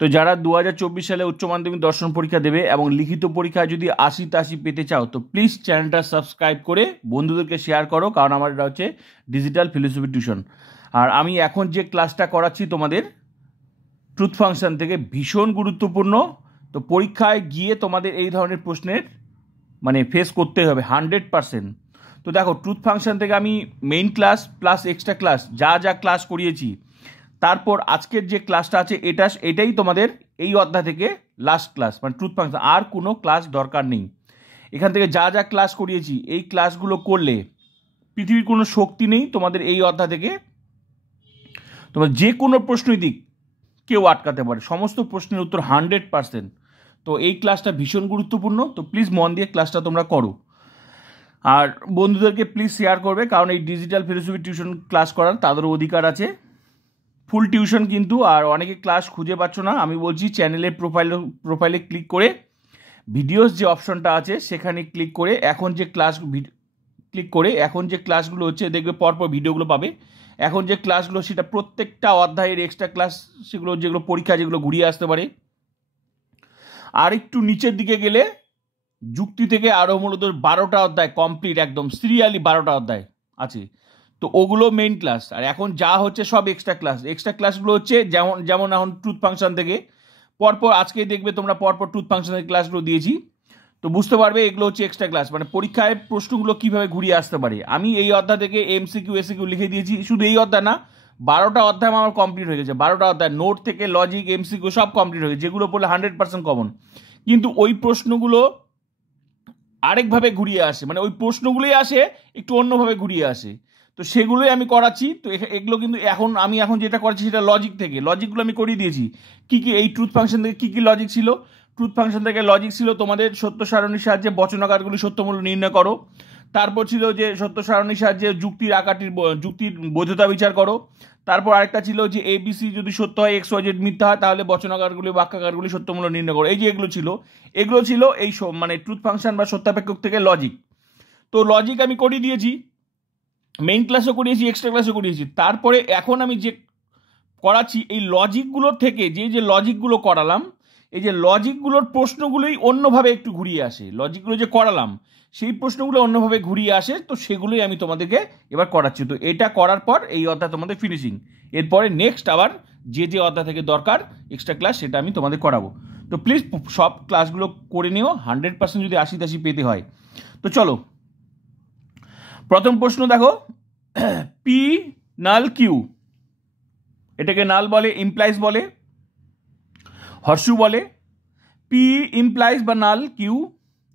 তো যারা 2024 সালে উচ্চ মাধ্যমিক দর্শন পরীক্ষা দেবে এবং লিখিত পরীক্ষায় যদি 80 পেতে চাও তো প্লিজ চ্যানেলটা সাবস্ক্রাইব করে বন্ধুদেরকে শেয়ার করো, কারণ আমার এটা হচ্ছে ডিজিটাল ফিলোসফি টিউশন। আর আমি এখন যে ক্লাসটা করাচ্ছি তোমাদের ট্রুথ ফাংশন থেকে ভীষণ গুরুত্বপূর্ণ। তো পরীক্ষায় গিয়ে তোমাদের এই ধরনের প্রশ্নের ফেস করতে হবে 100%। তো দেখো, ট্রুথ ফাংশন থেকে আমি main class plus extra class যা ক্লাস করিয়েছি, তারপর আজকের যে ক্লাসটা আছে এটাই তোমাদের এই অধ্যায় থেকে লাস্ট ক্লাস, ট্রুথ ফাংশন। আর কোনো ক্লাস দরকার নেই। এখান থেকে যা ক্লাস করিয়েছি এই ক্লাসগুলো করলে পৃথিবীর কোনো শক্তি নেই তোমাদের এই অধ্যায় থেকে তোমার যে কোনো প্রশ্নই দিক কেউ আটকাতে পারে। সমস্ত প্রশ্নের উত্তর 100%। তো এই ক্লাসটা ভীষণ গুরুত্বপূর্ণ। তো প্লিজ মন দিয়ে ক্লাসটা তোমরা করো, আর বন্ধুদেরকে প্লিজ শেয়ার করবে, কারণ এই ডিজিটাল ফিলোসফি টিউশন ক্লাস করার তাদেরও অধিকার আছে। ফুল টিউশন কিন্তু, আর অনেকে ক্লাস খুঁজে পাচ্ছ না, আমি বলছি চ্যানেলের প্রোফাইলে ক্লিক করে ভিডিওস যে অপশনটা আছে সেখানে ক্লিক করে এখন যে ক্লাসগুলো হচ্ছে দেখবে পরপর ভিডিওগুলো পাবে। এখন যে ক্লাসগুলো সেটা প্রত্যেকটা অধ্যায়ের এক্সট্রা ক্লাস, যেগুলো পরীক্ষা যেগুলো ঘুরিয়ে আসতে পারে। আর একটু নিচের দিকে গেলে যুক্তি থেকে আরও মূলত 12টা অধ্যায় কমপ্লিট, একদম সিরিয়ালি 12টা অধ্যায় আছে। তো ওগুলো মেইন ক্লাস, আর এখন যা হচ্ছে সব এক্সট্রা ক্লাসগুলো হচ্ছে যেমন এখন ট্রুথ ফাংশন থেকে পরপর আজকে দেখবে তোমরা পরপর ট্রুথ ফাংশনের ক্লাসগুলো দিয়েছি। তো বুঝতে পারবে এগুলো হচ্ছে এক্সট্রা ক্লাস, পরীক্ষায় প্রশ্নগুলো কীভাবে ঘুরিয়ে আসতে পারে। আমি এই অধ্যায় থেকে MCQ SCQ লিখে দিয়েছি। শুধু এই অধ্যায় না, 12টা অধ্যায় আমার কমপ্লিট হয়ে গেছে। 12টা অধ্যায় নোট থেকে লজিক MCQ সব কমপ্লিট হয়ে গেছে, যেগুলো পড়লে 100% কমন। কিন্তু ওই প্রশ্নগুলো আরেকভাবে ঘুরিয়ে আসে, ওই প্রশ্নগুলোই আসে একটু অন্যভাবে ঘুরিয়ে আসে। তো সেগুলোই আমি করাচ্ছি। তো এগুলো কিন্তু আমি এখন যেটা করছি সেটা লজিকগুলো আমি করিয়ে দিয়েছি। কি এই ট্রুথ ফাংশন থেকে কি লজিক ছিল। ট্রুথ ফাংশন থেকে লজিক ছিল তোমাদের সত্য সারণীর সাহায্যে বচনাকারগুলি সত্যমূল্য নির্ণয় করো। তারপর ছিল যে সত্য সারণীর সাহায্যে যুক্তির বৈধতা বিচার করো। তারপর আরেকটা ছিল যে ABC যদি সত্য হয় XYZ মিথ্যা হয় তাহলে বচনাকারগুলি বাক্যাকারগুলি সত্যমূল্য নির্ণয় করো। এই যে এগুলো ছিল এই ট্রুথ ফাংশন বা সত্যাপেক্ষক থেকে লজিক। তো লজিক আমি করিয়ে দিয়েছি, মেইন ক্লাসও করিয়েছি, এক্সট্রা ক্লাসও করিয়েছি। তারপরে এখন আমি যে করাচ্ছি এই লজিকগুলোর থেকে যে লজিকগুলো করালাম, এই যে লজিকগুলোর প্রশ্নগুলোই অন্যভাবে একটু ঘুরিয়ে আসে। লজিকগুলো যে করালাম সেই প্রশ্নগুলো অন্যভাবে ঘুরিয়ে আসে, তো সেগুলোই আমি তোমাদেরকে এবার করাচ্ছি। তো এটা করার পর এই অধ্যায় তোমাদের ফিনিশিং। এরপরে নেক্সট আবার যে অধ্যায় থেকে দরকার এক্সট্রা ক্লাস সেটা আমি তোমাদের করাবো। তো প্লিজ সব ক্লাসগুলো করে নিও 100% যদি 80 পেতে হয়। তো চলো, প্রথম প্রশ্ন দেখো, পি নাল কিউ, এটাকে নাল বলে, ইমপ্লাইজ বলে, হর্ষু বলে। পি ইমপ্লাইজ বা নাল, কিউ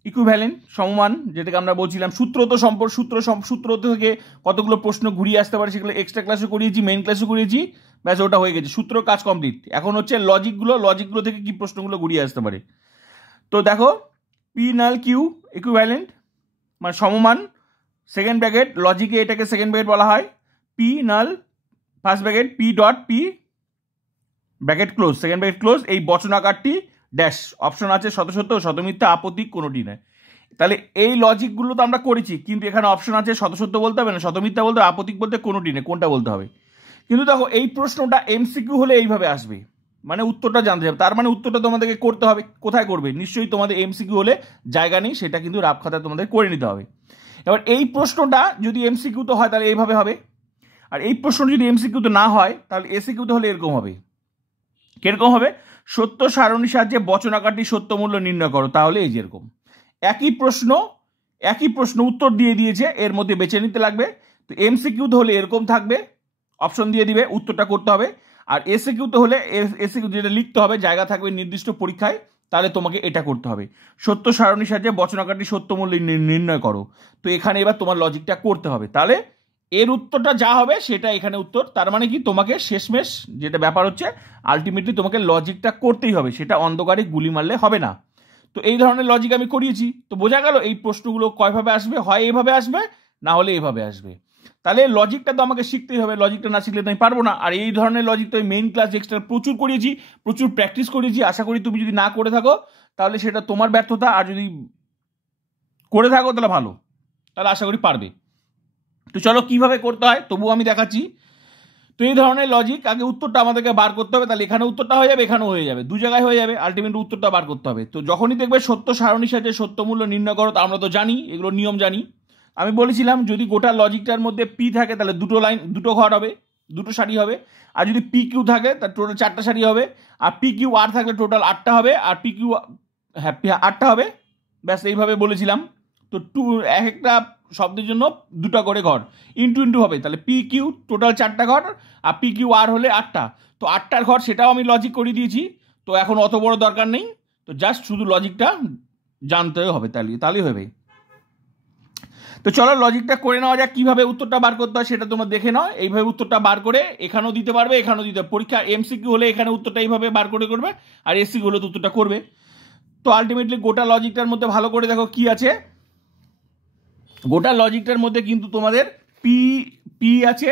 ইকুইভ্যালেন্ট সমমান, যেটাকে আমরা বলছিলাম সূত্র থেকে কতগুলো প্রশ্ন ঘুরিয়ে আসতে পারে সেগুলো এক্সট্রা ক্লাসও করিয়েছি, মেইন ক্লাসও করিয়েছি। ব্যাস, ওটা হয়ে গেছে, সূত্র কাজ কমপ্লিট। এখন হচ্ছে লজিকগুলো থেকে কি প্রশ্নগুলো ঘুরিয়ে আসতে পারে। তো দেখো, পি নাল কিউ ইকুইভ্যালেন্ট সমমান, সেকেন্ড ব্র্যাকেট, লজিকে এটাকে সেকেন্ড ব্র্যাকেট বলা হয়। P null first bracket, P dot P bracket close, second bracket close. এই বচনাকারটি ড্যাশ, অপশন আছে শতসত্য, শতমিথ্যা, আপত্তিক কোনোটি নয়। তাহলে এই লজিকগুলো তো আমরা করেছি, কিন্তু এখানে অপশন আছে শতসত্য বলতে হবে না, শতমিথ্যা বলতে হবে, আপত্তিক বলতে কোনোটি নেই, কোনটা বলতে হবে। কিন্তু দেখো এই প্রশ্নটা MCQ হলে এইভাবে আসবে, উত্তরটা জানতে হবে। তার উত্তরটা তোমাদেরকে করতে হবে। কোথায় করবে? নিশ্চয়ই তোমাদের MCQ হলে জায়গা নেই, সেটা কিন্তু রাফ খাতায় তোমাদের করে নিতে হবে। এবার এই প্রশ্নটা যদি MCQ তো হয় তাহলে এইভাবে হবে, আর এই প্রশ্নটা যদি MCQ তো না হয় তাহলে SCQ তো হলে এরকম হবে। কিরকম হবে? সত্য সারণীর সাহায্যে বচনাকারটি সত্য মূল্য নির্ণয় করো। তাহলে এই যেরকম একই প্রশ্ন উত্তর দিয়ে দিয়েছে, এর মধ্যে বেছে নিতে লাগবে। তো MCQ তো হলে এরকম থাকবে, অপশন দিয়ে দিবে, উত্তরটা করতে হবে। আর SCQ তো হলে SCQ যেটা লিখতে হবে, জায়গা থাকবে নির্দিষ্ট পরীক্ষায়, তাহলে তোমাকে এটা করতে হবে, সত্য সারণীর সাহায্যে বচনাকারটি সত্য মূল্য নির্ণয় করো। তো এখানে এবার তোমার লজিকটা করতে হবে, তাহলে এর উত্তরটা যা হবে সেটা এখানে উত্তর। তার কি তোমাকে শেষমেশ যেটা ব্যাপার হচ্ছে, আলটিমেটলি তোমাকে লজিকটা করতেই হবে, সেটা অন্ধকারে গুলি মারলে হবে না। তো এই ধরনের লজিক আমি করিয়েছি। তো বোঝা গেল এই প্রশ্নগুলো কয়ভাবে আসবে, হয় এইভাবে আসবে, না হলে এইভাবে আসবে। তাহলে লজিকটা তো আমাকে শিখতেই হবে, লজিকটা না শিখলে তো আমি পারবো না। আর এই ধরনের লজিক তো আমি মেইন ক্লাস এক্সট্রা প্রচুর করিয়েছি, প্রচুর প্র্যাকটিস করিয়েছি। আশা করি তুমি যদি না করে থাকো তাহলে সেটা তোমার ব্যর্থতা, আর যদি করে থাকো তাহলে ভালো, তাহলে আশা করি পারবে। তো চলো কিভাবে করতে হয় তবুও আমি দেখাচ্ছি। তো তো এই ধরনের লজিক, আগে উত্তরটা আমাদেরকে বার করতে হবে, তাহলে এখানে উত্তরটা হয়ে যাবে, এখানেও হয়ে যাবে, দু জায়গায় হয়ে যাবে, আলটিমেট উত্তরটা বার করতে হবে। তো যখনই দেখবে সত্য সারণী সাহায্যে সত্য মূল্য নির্ণয় করো, আমরা তো জানি এগুলো নিয়ম জানি। আমি বলেছিলাম যদি গোটা লজিকটার মধ্যে পি থাকে তাহলে দুটো লাইন, দুটো ঘর হবে, দুটো সারি হবে। আর যদি পি কিউ থাকে তার টোটাল 4টা সারি হবে। আর পি কিউ আর থাকলে টোটাল 8টা হবে। আর পি কিউ, হ্যাঁ 8টা হবে। ব্যাস এইভাবে বলেছিলাম। তো এক একটা শব্দের জন্য 2টা করে ঘর, ইন্টু হবে, তাহলে পি কিউ টোটাল 4টা ঘর, আর পি কিউ আর হলে 8টা। তো 8টার ঘর সেটাও আমি লজিক করে দিয়েছি। তো এখন অত বড় দরকার নেই, তো জাস্ট শুধু লজিকটা জানতে হবে, তাহলেই হবে। তো চলো লজিকটা করে নেওয়া যাক, কীভাবে উত্তরটা বার করতে হয় সেটা তোমরা দেখে নাও। এইভাবে উত্তরটা বার করে এখানেও দিতে পারবে, এখানেও দিতে পারবে। পরীক্ষা এমসিকিউ হলে এখানে উত্তরটা এইভাবে বার করে করবে, আর এসসিকিউ হলে তো উত্তরটা করবে। তো আলটিমেটলি গোটা লজিকটার মধ্যে ভালো করে দেখো কি আছে। গোটা লজিকটার মধ্যে কিন্তু তোমাদের পি আছে,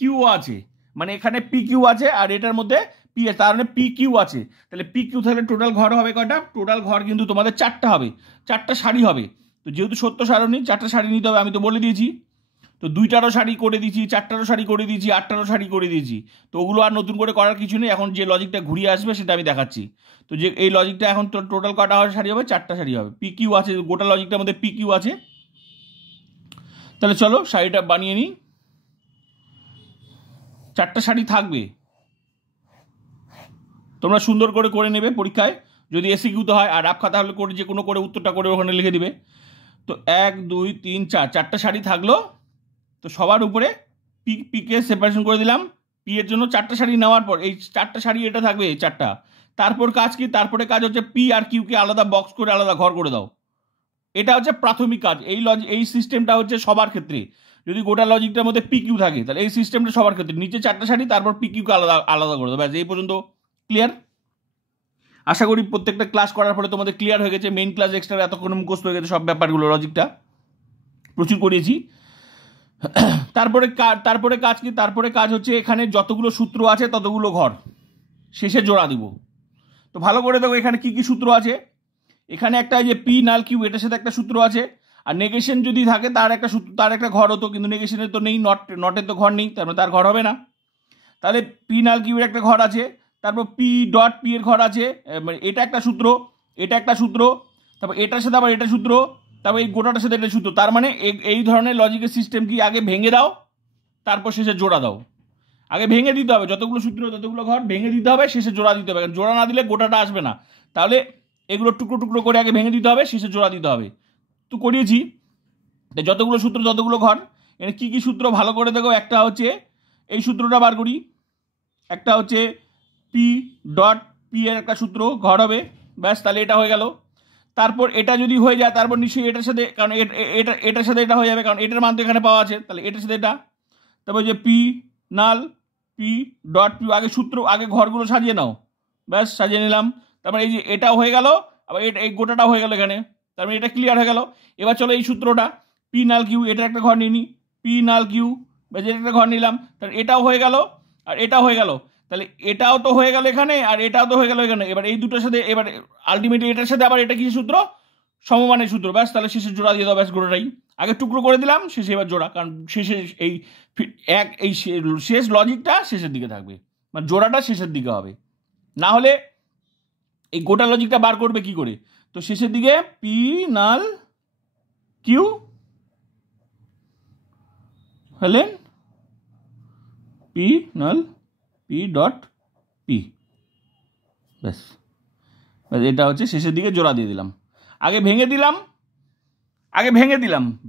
কিউ আছে, মানে এখানে পি কিউ আছে আর এটার মধ্যে পি আছে, তার মানে পি কিউ আছে। তাহলে পি কিউ থাকলে টোটাল ঘর হবে কয়টা? টোটাল ঘর কিন্তু তোমাদের 4টা হবে, 4টা সারি হবে। তো যেহেতু সত্য সারণী 4টা সারি নিতে হবে, আমি তো বলে দিয়েছি। তো 2টারও সারি করে দিয়েছি, 4টারও সারি করে দিয়েছি, 8টারও সারি করে দিয়েছি। তো ওগুলো আর নতুন করে করার কিছু নেই, এখন যে লজিকটা ঘুরিয়ে আসবে সেটা আমি দেখাচ্ছি। তো যে এই লজিকটা এখন টোটাল কটা সারি হবে? 4টা সারি হবে। পি কিউ আছে, গোটা লজিকটার মধ্যে পি কিউ আছে। তাহলে চলো শাড়িটা বানিয়ে নিই। 4টা শাড়ি থাকবে, তোমরা সুন্দর করে নেবে পরীক্ষায় যদি এসিকিউতে হয়। আর রাফ খাতা হলে করে যে কোনো করে উত্তরটা করে ওখানে লিখে দিবে। তো 1 2 3 4, 4টা শাড়ি থাকলো। তো সবার উপরে পিকে সেপারেশন করে দিলাম। পি এর জন্য 4টা শাড়ি নেওয়ার পর এই 4টা শাড়ি এটা থাকবে 4টা। তারপর কাজ কি? তারপরে কাজ হচ্ছে পি আর কিউকে আলাদা বক্স করে আলাদা ঘর করে দাও। এটা হচ্ছে প্রাথমিক কাজ। এই সিস্টেমটা হচ্ছে সবার ক্ষেত্রে। যদি গোটা লজিকটার মধ্যে পি কিউ থাকে তাহলে এই সিস্টেমটা সবার ক্ষেত্রে, নিচে 4টা শাড়ি, তারপর পি কিউকে আলাদা আলাদা করে দাও। ব্যাস এই পর্যন্ত ক্লিয়ার? আশা করি প্রত্যেকটা ক্লাস করার পরে তোমাদের ক্লিয়ার হয়ে গেছে। মেইন ক্লাস এক্সট্রা এতক্ষণ মুখস্থ হয়ে গেছে সব ব্যাপারগুলো, লজিকটা প্রচুর করিয়েছি। তারপরে কাজ কি? তারপরে কাজ হচ্ছে এখানে যতগুলো সূত্র আছে ততগুলো ঘর শেষে জোড়া দিব। তো ভালো করে দেখো এখানে কি কি সূত্র আছে। এখানে একটা যে পি নাল কিউ, এটার সাথে একটা সূত্র আছে। আর নেগেশন যদি থাকে তার একটা সূত্র, তার একটা ঘর হতো, কিন্তু নেগেশনের তো নেই, নটের তো ঘর নেই, তার মানে তার ঘর হবে না। তাহলে পি নাল কিউ এর একটা ঘর আছে, তারপর পি ডট পি এর ঘর আছে, মানে এটা একটা সূত্র, এটা একটা সূত্র, তারপর এটার সাথে আবার এটা সূত্র, তারপর এই গোটাটার সাথে এটা সূত্র। তার মানে এই ধরনের লজিকের সিস্টেম কি আগে ভেঙে দাও, তারপর শেষে জোড়া দাও। আগে ভেঙে দিতে হবে, যতগুলো সূত্র ততগুলো ঘর ভেঙে দিতে হবে, শেষে জোড়া দিতে হবে। কারণ জোড়া না দিলে গোটাটা আসবে না। তাহলে এগুলো টুকরো টুকরো করে আগে ভেঙে দিতে হবে, শেষে জোড়া দিতে হবে। তো করিয়েছি যতগুলো সূত্র ততগুলো ঘর। এখানে কী কী সূত্র ভালো করে দেখো। একটা হচ্ছে এই সূত্রটা বার করি, একটা হচ্ছে পি ডট পি এর একটা সূত্র ঘর হবে। ব্যাস, তাহলে এটা হয়ে গেল। তারপর এটা যদি হয়ে যায় তারপর নিশ্চয়ই এটার সাথে, কারণ এটার সাথে এটা হয়ে যাবে, কারণ এটার মান তো এখানে পাওয়া আছে, তাহলে এটার সাথে এটা। তারপর যে পি নাল পি ডট পি, আগে সূত্র আগে ঘরগুলো সাজিয়ে নাও। ব্যাস, সাজিয়ে নিলাম। তারপরে এই যে এটাও হয়ে গেল, আবার এই গোটাটাও হয়ে গেল এখানে। তারপরে এটা ক্লিয়ার হয়ে গেল। এবার চলো এই সূত্রটা পি নাল কিউ, এটা একটা ঘর নিয়ে নিই। পি নাল কিউ, ব্যাস এটা একটা ঘর নিলাম। তাহলে এটাও হয়ে গেল আর এটাও হয়ে গেল। তাহলে এটাও তো হয়ে গেল এখানে, আর এটাও তো হয়ে গেল এখানে। এবার এই দুটোর সাথে এবার আলটিমেটলি এটার সাথে আবার এটা কি সূত্র? সমমানের সূত্র। ব্যাস, তাহলে শেষে জোড়া দিয়ে দাও। ব্যাস, গোটাটাই আগে টুকরো করে দিলাম, শেষে এবার জোড়া, কারণ শেষে এই শেষ লজিকটা শেষের দিকে থাকবে, মানে জোড়াটা শেষের দিকে হবে। না হলে এই গোটা লজিকটা বার করবে কি করে? তো শেষের দিকে পি নাল কিউ হলেন পি নাল পি ডট পি। ব্যাস, এটা হচ্ছে শেষের দিকে জোড়া দিয়ে দিলাম। আগে ভেঙে দিলাম,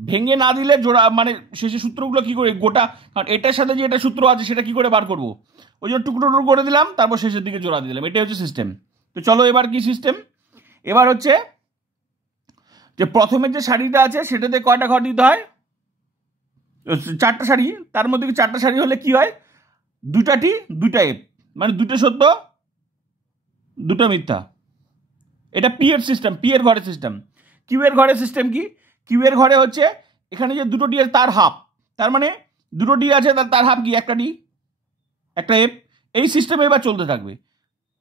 ভেঙে না দিলে জোড়া মানে শেষের সূত্রগুলো কি করে গোটা, কারণ এটার সাথে যে এটা সূত্র আছে সেটা কি করে বার করবো? ওই জন্য টুকরো টুকরো করে দিলাম, তারপর শেষের দিকে জোড়া দিয়ে দিলাম। এটাই হচ্ছে সিস্টেম। তো চলো এবার কি সিস্টেম? এবার হচ্ছে যে প্রথমের যে শাড়িটা আছে সেটাতে কয়টা ঘর দিতে হয়? 4টা শাড়ি। তার মধ্যে কি 4টা শাড়ি হলে কি হয়? 2টা টি 2টা এফ, মানে 2টা সত্য 2টা মিথ্যা। এটা পি এর সিস্টেম, পি এর ঘরের সিস্টেম। কিউ এর ঘরের সিস্টেম কি? কিউ এর ঘরে হচ্ছে এখানে যে 2টো ডি আছে তার হাফ, তার মানে 2টো ডি আছে তার হাফ কি? একটা ডি একটা এফ। এই সিস্টেমে এবার চলতে থাকবে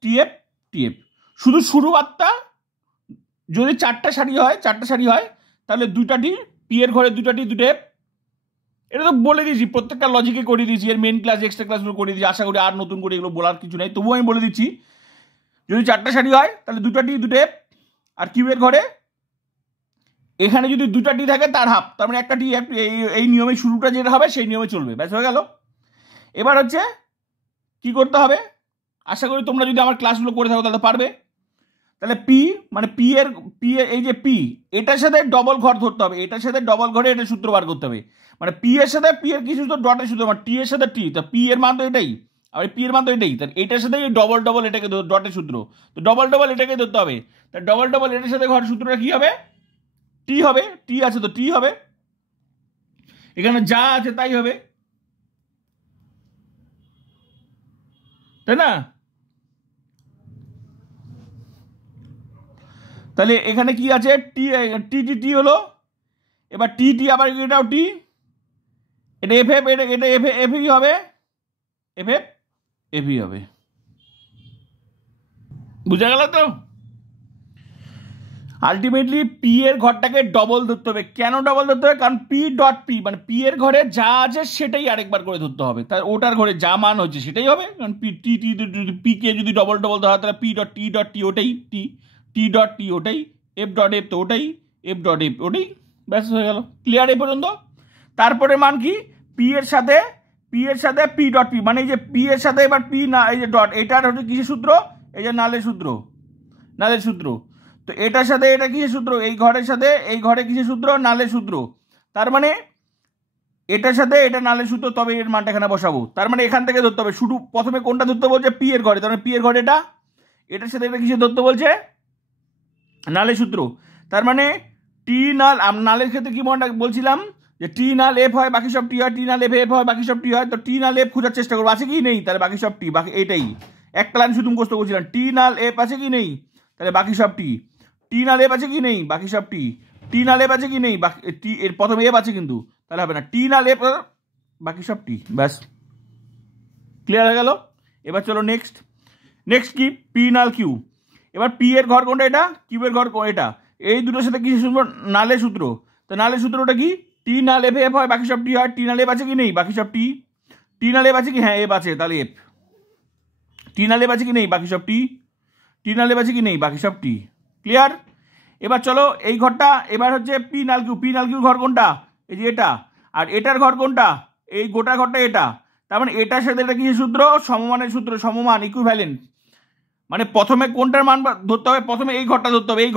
টিএফ টিএফ। শুধু শুরুয়াতটা যদি 4টা শাড়ি হয় তাহলে 2টা ডি, পি এর ঘরে 2টা ডি 2টা এফ, এটা তো বলে দিয়েছি, প্রত্যেকটা লজিকে করে দিয়েছি, এর মেন ক্লাস এক্সট্রা ক্লাসগুলো করে দিয়েছি, আশা করি আর নতুন করে এগুলো বলার কিছু নেই। তবুও আমি বলে দিচ্ছি, যদি 4টা সারি হয় তাহলে 2টা টি 2 এফ, আর কিউবের ঘরে এখানে যদি 2টা টি থাকে তার হাফ, তার মানে একটা টি, এই নিয়মে শুরুটা যেটা হবে সেই নিয়মে চলবে, ব্যাস হয়ে গেল। এবার হচ্ছে কি করতে হবে, আশা করি তোমরা যদি আমার ক্লাসগুলো করে থাকো তাহলে পারবে। তাহলে পি মানে পি এর এই যে পি, এটার সাথে ডবল ঘর ধরতে হবে, এটার সাথে ডবল ঘরে এটা সূত্র বার করতে হবে। মানে পি এর সাথে পি এর কি সূত্র, ডটের সূত্র, মানে টি এর সাথে টি, তা পি এর মান তো এটাই, আর পি এর মান তো এটাই, তাহলে এটার সাথে ডবল ডবল এটাকে ডটের সূত্র, তো ডবল ডবল এটাকে ধরতে হবে। তা ডবল ডবল এটার সাথে ঘর সূত্রটা কি হবে, টি হবে, টি আছে তো টি হবে, এখানে যা আছে তাই হবে, তাই না? তাহলে এখানে কি আছে, টি টি টি টি হলো, এবার টি টি আবার এটাও টি, এটা এফ এফ, এটা এটা এফ এফই হবে, এফ এফ এফই হবে, বুঝা গেল তো? আলটিমেটলি পি এর ঘরটাকে ডবল ধরতে হবে। কেন ডবল ধরতে হবে, কারণ পি ডট পি মানে পি এর ঘরে যা আছে সেটাই আরেকবার করে ধরতে হবে, তার ওটার ঘরে যা মান হচ্ছে সেটাই হবে। কারণ P T T P K যদি ডবল ডবল ধরা তাহলে পি ডট টি ওটাই, টি টি ডট টি ওটাই, এফ ডট এফ তো ওটাই, এফ ডট এফ ওটাই, ব্যাস হয়ে গেল। ক্লিয়ার এই পর্যন্ত? তারপরে মান কি, পি এর সাথে পি ডট পি, মানে এই যে পি এর সাথে এবার পি না, এই যে ডট, এটার হচ্ছে কিসের সূত্র, এই যে নালের সূত্র, নালের সূত্র। তো এটার সাথে এটা কিসের সূত্র, এই ঘরের সাথে এই ঘরে কিসের সূত্র, নালের সূত্র। তার মানে এটার সাথে এটা নালের সূত্র, তবে এর মানটা এখানে বসাবো। তার মানে এখান থেকে ধরতে হবে, শুধু প্রথমে কোনটা ধরতে বলছে, পি এর ঘরে, তার মানে পি এর ঘরে এটা, এটার সাথে এটা কিসের ধরতে বলছে, নালের সূত্র। তার মানে টি নাল, নালের ক্ষেত্রে কি মনে বলছিলাম যে টি নাল এফ হয় বাকি সব টি হয়, টি নাল এফ এফ হয় বাকি সব টি হয়, তো টি নাল এফ খোঁজার চেষ্টা করবো, আছে কি নেই, তাহলে বাকি সব টি, বাকি এটাই একটা লাইন শুধু মুখস্থ করছিলাম, টি নাল এফ আছে কি নেই, তাহলে বাকি সব টি, টি নাল এফ আছে কি নেই, বাকি সব টি, টি নাল এফ আছে কি নেই, বাকি টি, এর প্রথমে এফ আছে কিন্তু, তাহলে হবে না, টি নাল এফ বাকি সব টি, ব্যাস ক্লিয়ার হয়ে গেল। এবার চলো নেক্সট, নেক্সট কি, পি নাল কিউ। এবার পি এর ঘর কোনটা, এটা, কিউ এর ঘর এটা, এই দুটোর সাথে কি সূত্র, নালের সূত্র। তো নালের সূত্রটা কি, টি নাল এফ এফ হয় বাকি সব টি হয়, টি নাল এফ আছে কি নেই, বাকি সব টি, টি নাল এফ আছে কি, হ্যাঁ এফ আছে, তাহলে এফ, টি নাল এফ আছে কি নেই, বাকি সব টি, টি নাল এফ আছে কি নেই, বাকি সব টি। ক্লিয়ার? এবার চলো এই ঘরটা, এবার হচ্ছে পি নাল কিউ, পি নাল কিউ ঘর কোনটা, এই যে এটা, আর এটার ঘর কোনটা, এই গোটা ঘরটা এটা, তার মানে এটার সাথে এটা কি সূত্র, সমমানের সূত্র, সমমান ইকুইভ্যালেন্ট। মানে প্রথমে কোনটার মান ধরতে হবে, প্রথমে এই ঘরটা ধরতে হবে, এই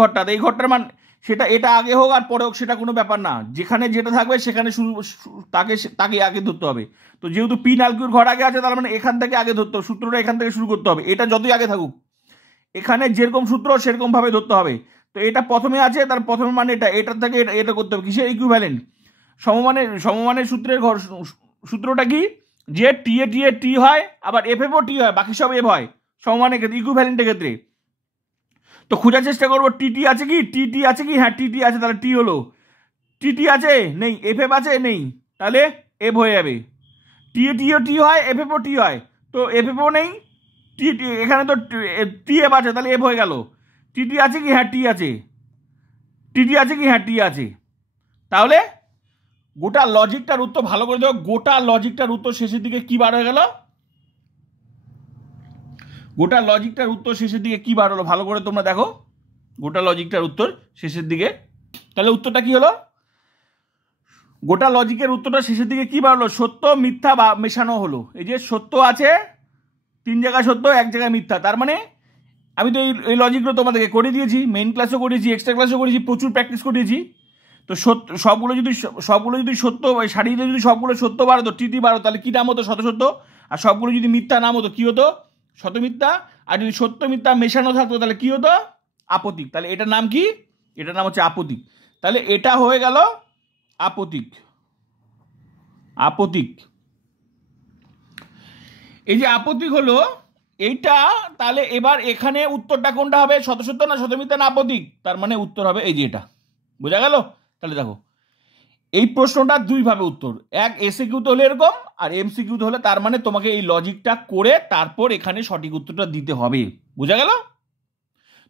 ঘরটার মান, সেটা এটা আগে হোক আর পরে হোক সেটা কোনো ব্যাপার না, যেখানে যেটা থাকবে সেখানে শুরু, তাকে আগে ধরতে হবে। তো যেহেতু পি নালকিউর ঘর আগে আছে, তার মানে এখান থেকে আগে ধরতে হবে, সূত্রটা এখান থেকে শুরু করতে হবে, এটা যতই আগে থাকুক এখানে যেরকম সূত্র সেরকম ভাবে ধরতে হবে। তো এটা প্রথমে আছে, তার প্রথমে মানে এটা, এটার থেকে এটা করতে হবে, কিসের ইকুইভ্যালেন্ট, সমমানের সূত্রের ঘর, সূত্রটা কি, যে টি এ টি হয়, আবার এফ এফও টি হয়, বাকি সব এফ হয়, সমমানের ক্ষেত্রে, ইকুইভ্যালেন্টের ক্ষেত্রে। তো খোঁজার চেষ্টা করবো টি আছে কি, টি আছে কি, হ্যাঁ টি আছে, তাহলে টি হলো, টি আছে নেই, এফ এফ আছে নেই, তাহলে এফ হয়ে যাবে, টি হয়, এফ এফও টি হয়, তো এফ এফও নেই, টি এখানে তো টি এফ আছে, তাহলে এফ হয়ে গেল, টি আছে কি, হ্যাঁ টি আছে, টি আছে কি, হ্যাঁ টি আছে। তাহলে গোটা লজিকটার উত্তর ভালো করে দেখো, গোটা লজিকটার উত্তর শেষের দিকে কি বার হয়ে গেল, গোটা লজিকটার উত্তর শেষের দিকে কি বার হলো, ভালো করে তোমরা দেখো গোটা লজিকটার উত্তর শেষের দিকে। তাহলে উত্তরটা কি হলো, গোটা লজিকের উত্তরটা শেষের দিকে কি বার হলো, সত্য মিথ্যা বা মেশানো হলো। এই যে সত্য আছে 3 জায়গায় সত্য 1 জায়গায় মিথ্যা, তার মানে আমি তো এই লজিকগুলো তোমাদেরকে করে দিয়েছি, মেইন ক্লাসও করেছি, এক্সট্রা ক্লাসও করেছি, প্রচুর প্র্যাকটিস করিয়েছি। তো সবগুলো যদি সত্য, সারিতে যদি সবগুলো সত্য বার হতো, টি বার হতো, তাহলে কি নাম হতো, শত। আর সবগুলো যদি মিথ্যা নাম হতো কি হতো, শত মিথ্যা। আর যদি সত্য মিথ্যা মেশানো থাকতো তাহলে কি হতো, আপতিক। তাহলে এটার নাম কি, এটার নাম হচ্ছে আপতিক। তাহলে এটা হয়ে গেল আপতিক, আপতিক। এই যে আপতিক হলো এইটা, তাহলে এবার এখানে উত্তরটা কোনটা হবে, শত না শত মিথ্যা না আপতিক, তার মানে উত্তর হবে এই যে এটা, বোঝা গেল? তাহলে দেখো এই প্রশ্নটা 2 ভাবে উত্তর, এক এসিকিউতে হলে এরকম, আর এমসিকিউতে হলে, তার মানে তোমাকে এই লজিকটা করে তারপর এখানে সঠিক উত্তরটা দিতে হবে, বোঝা গেল?